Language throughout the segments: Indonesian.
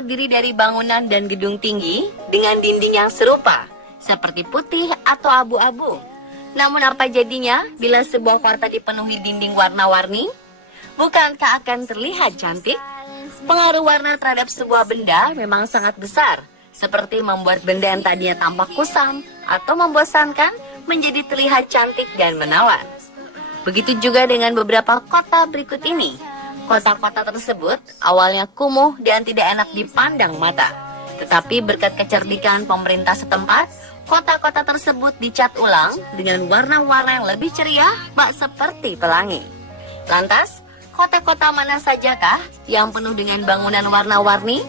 terdiri dari bangunan dan gedung tinggi dengan dinding yang serupa, seperti putih atau abu-abu. Namun apa jadinya bila sebuah kota dipenuhi dinding warna-warni? Bukankah akan terlihat cantik? Pengaruh warna terhadap sebuah benda memang sangat besar, seperti membuat benda yang tadinya tampak kusam atau membosankan menjadi terlihat cantik dan menawan. Begitu juga dengan beberapa kota berikut ini. Kota-kota tersebut awalnya kumuh dan tidak enak dipandang mata. Tetapi berkat kecerdikan pemerintah setempat, kota-kota tersebut dicat ulang dengan warna-warna yang lebih ceria, bak seperti pelangi. Lantas, kota-kota mana sajakah yang penuh dengan bangunan warna-warni?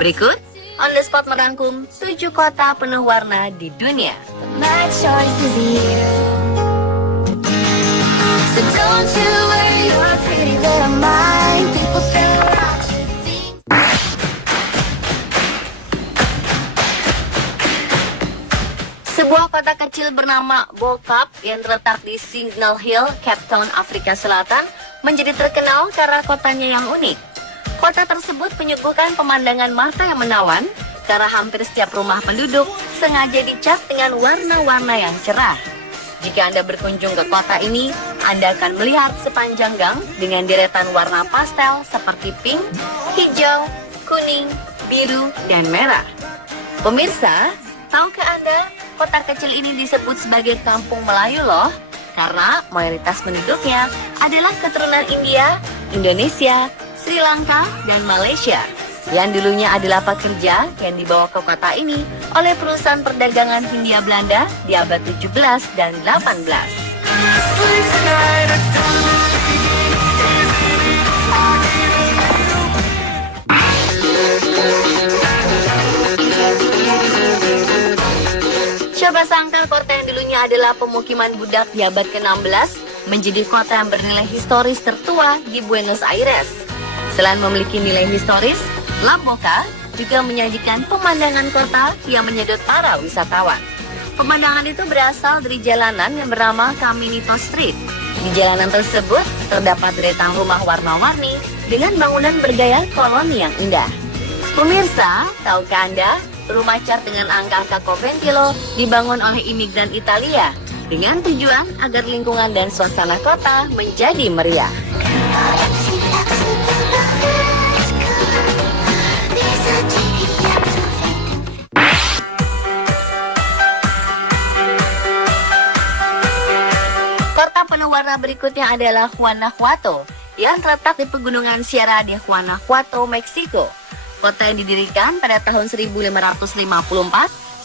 Berikut, On The Spot merangkum 7 kota penuh warna di dunia. My choice is you. So don't you worry your pretty little mind. People throw rocks at things. Sebuah kota kecil bernama Bo-Kaap yang terletak di Signal Hill, Cape Town, Afrika Selatan menjadi terkenal karena kotanya yang unik. Kota tersebut menyuguhkan pemandangan mata yang menawan karena hampir setiap rumah penduduk sengaja dicat dengan warna-warna yang cerah. Jika Anda berkunjung ke kota ini, Anda akan melihat sepanjang gang dengan deretan warna pastel seperti pink, hijau, kuning, biru, dan merah. Pemirsa, tahukah Anda kota kecil ini disebut sebagai Kampung Melayu loh? Karena mayoritas penduduknya adalah keturunan India, Indonesia, Sri Lanka, dan Malaysia, yang dulunya adalah pekerja yang dibawa ke kota ini oleh perusahaan perdagangan Hindia Belanda di abad 17 dan 18. Coba sangka kota yang dulunya adalah pemukiman budak di abad ke-16 menjadi kota yang bernilai historis tertua di Buenos Aires. Selain memiliki nilai historis, La Boca juga menyajikan pemandangan kota yang menyedot para wisatawan. Pemandangan itu berasal dari jalanan yang bernama Caminito Street. Di jalanan tersebut terdapat deretan rumah warna-warni dengan bangunan bergaya koloni yang indah. Pemirsa, tahukah Anda, rumah cat dengan angka-angka Coventilo dibangun oleh imigran Italia dengan tujuan agar lingkungan dan suasana kota menjadi meriah. Kota penuh warna berikutnya adalah Guanajuato yang terletak di pegunungan Sierra de Guanajuato, Meksiko. Kota yang didirikan pada tahun 1554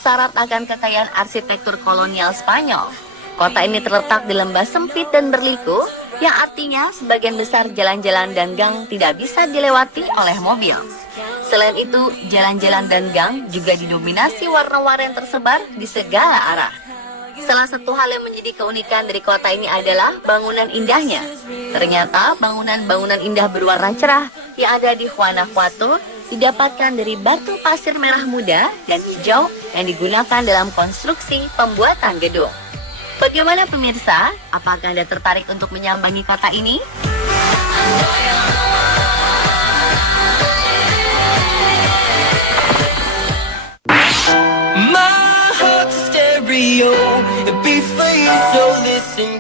syarat akan kekayaan arsitektur kolonial Spanyol. Kota ini terletak di lembah sempit dan berliku, yang artinya sebagian besar jalan-jalan dan gang tidak bisa dilewati oleh mobil. Selain itu, jalan-jalan dan gang juga didominasi warna-warna yang tersebar di segala arah. Salah satu hal yang menjadi keunikan dari kota ini adalah bangunan indahnya. Ternyata bangunan-bangunan indah berwarna cerah yang ada di Guanajuato didapatkan dari batu pasir merah muda dan hijau yang digunakan dalam konstruksi pembuatan gedung. Bagaimana pemirsa? Apakah Anda tertarik untuk menyambangi kota ini?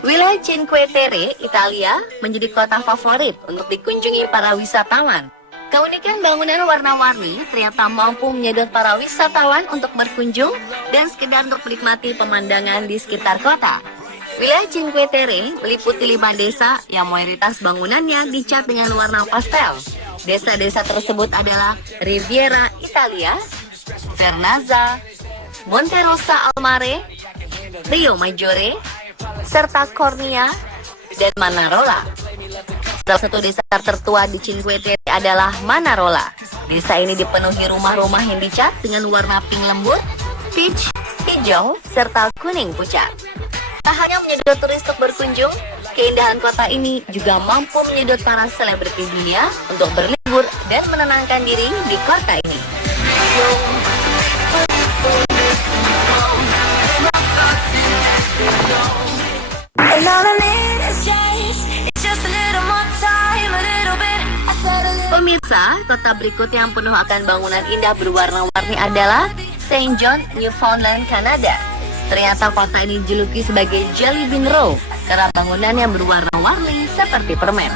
Wilayah Cinque Terre, Italia, menjadi kota favorit untuk dikunjungi para wisatawan. Keunikan bangunan warna-warni ternyata mampu menyedot para wisatawan untuk berkunjung dan sekedar untuk menikmati pemandangan di sekitar kota. Wilayah Cinque Terre meliputi 5 desa yang mayoritas bangunannya dicat dengan warna pastel. Desa-desa tersebut adalah Riviera Italia, Vernazza, Monterosa al Mare, Rio Maggiore, serta Cornia dan Manarola. Salah satu desa tertua di Cinque Terre adalah Manarola. Desa ini dipenuhi rumah-rumah yang dicat dengan warna pink lembut, peach, hijau, serta kuning pucat. Tak hanya menyedot turis untuk berkunjung, keindahan kota ini juga mampu menyedot para selebriti dunia untuk berlibur dan menenangkan diri di kota ini. Pemirsa, kota berikutnya yang penuh akan bangunan indah berwarna-warni adalah Saint John, Newfoundland, Kanada. Ternyata kota ini dijuluki sebagai Jelly Bean Row karena bangunannya berwarna-warni seperti permen.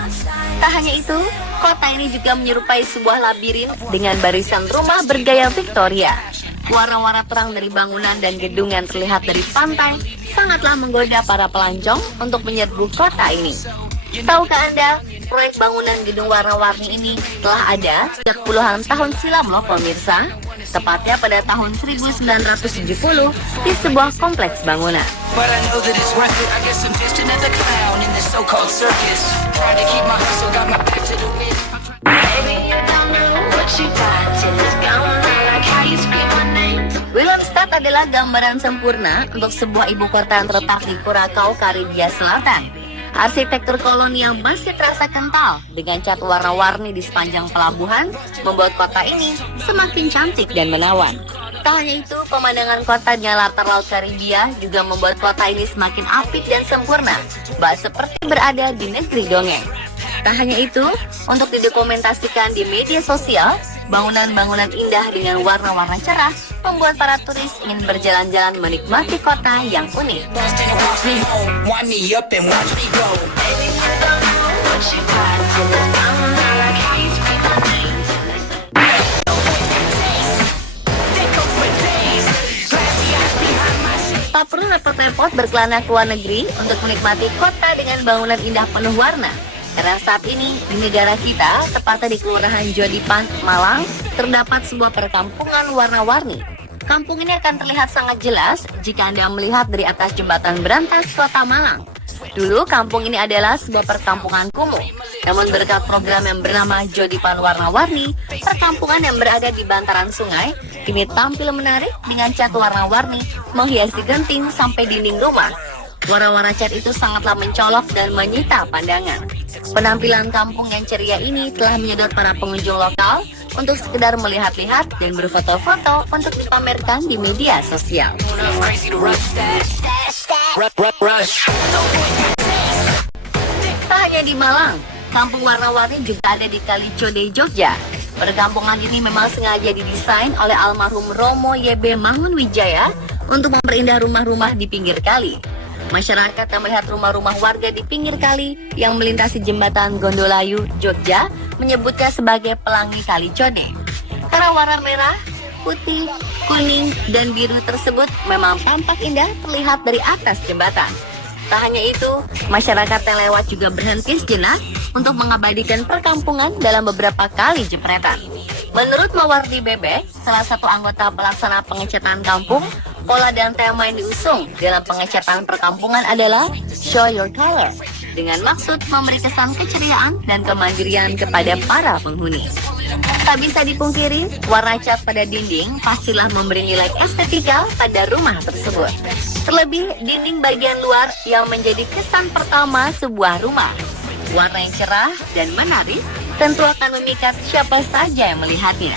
Tak hanya itu, kota ini juga menyerupai sebuah labirin dengan barisan rumah bergaya Victoria. Warna-warna terang dari bangunan dan gedung yang terlihat dari pantai sangatlah menggoda para pelancong untuk menyerbu kota ini. Tahukah Anda, proyek bangunan gedung warna-warni ini telah ada sejak puluhan tahun silam loh pemirsa. Tepatnya pada tahun 1970 di sebuah kompleks bangunan. But I know that it's worth it. I guess I'm just another clown in this so-called circus. Trying to keep my hustle, got my back to the wind. Baby, you don't know what you got till it's gone. I like how you scream my name. Willemstad adalah gambaran sempurna untuk sebuah ibu kota yang terletak di Curaçao, Karibia Selatan. Arsitektur kolonial masih terasa kental dengan cat warna-warni di sepanjang pelabuhan membuat kota ini semakin cantik dan menawan. Tak hanya itu, pemandangan kota dengan latar laut Karibia juga membuat kota ini semakin apik dan sempurna, bak seperti berada di negeri dongeng. Tak hanya itu, untuk didokumentasikan di media sosial, bangunan-bangunan indah dengan warna-warna cerah membuat para turis ingin berjalan-jalan menikmati kota yang unik. Lost in a watch me home, wind me up and watch me go. Baby, you don't know what you got till it's gone. I like how you scream my name. Tak perlu repot-repot berkelana ke luar negeri untuk menikmati kota dengan bangunan indah penuh warna. Karena saat ini di negara kita, tepatnya di Kelurahan Jodipan, Malang, terdapat sebuah perkampungan warna-warni. Kampung ini akan terlihat sangat jelas jika Anda melihat dari atas jembatan berantas kota Malang. Dulu kampung ini adalah sebuah perkampungan kumuh. Namun berkat program yang bernama Jodipan Warna-Warni, perkampungan yang berada di bantaran sungai kini tampil menarik dengan cat warna-warni menghiasi genting sampai dinding rumah. Warna-warna cat itu sangatlah mencolok dan menyita pandangan. Penampilan kampung yang ceria ini telah menyedot para pengunjung lokal untuk sekedar melihat-lihat dan berfoto-foto untuk dipamerkan di media sosial. Crazy to rush that. Rush. Tak hanya di Malang, kampung warna-warni juga ada di Kalicode, Jogja. Perkampungan ini memang sengaja didesain oleh almarhum Romo YB Mangunwijaya untuk memperindah rumah-rumah di pinggir kali. Masyarakat yang melihat rumah-rumah warga di pinggir kali yang melintasi jembatan Gondolayu, Jogja, menyebutnya sebagai pelangi Kalicode. Karena warna merah, putih, kuning, dan biru tersebut memang tampak indah terlihat dari atas jembatan. Tak hanya itu, masyarakat yang lewat juga berhenti sejenak untuk mengabadikan perkampungan dalam beberapa kali jepretan. Menurut Mawardi Bebek, salah satu anggota pelaksana pengecatan kampung, pola dan tema yang diusung dalam pengecatan perkampungan adalah Show Your Color, dengan maksud memberi kesan keceriaan dan kemandirian kepada para penghuni. Tak bisa dipungkiri, warna cat pada dinding pastilah memberi nilai estetika pada rumah tersebut. Terlebih dinding bagian luar yang menjadi kesan pertama sebuah rumah. Warna yang cerah dan menarik tentu akan memikat siapa saja yang melihatnya.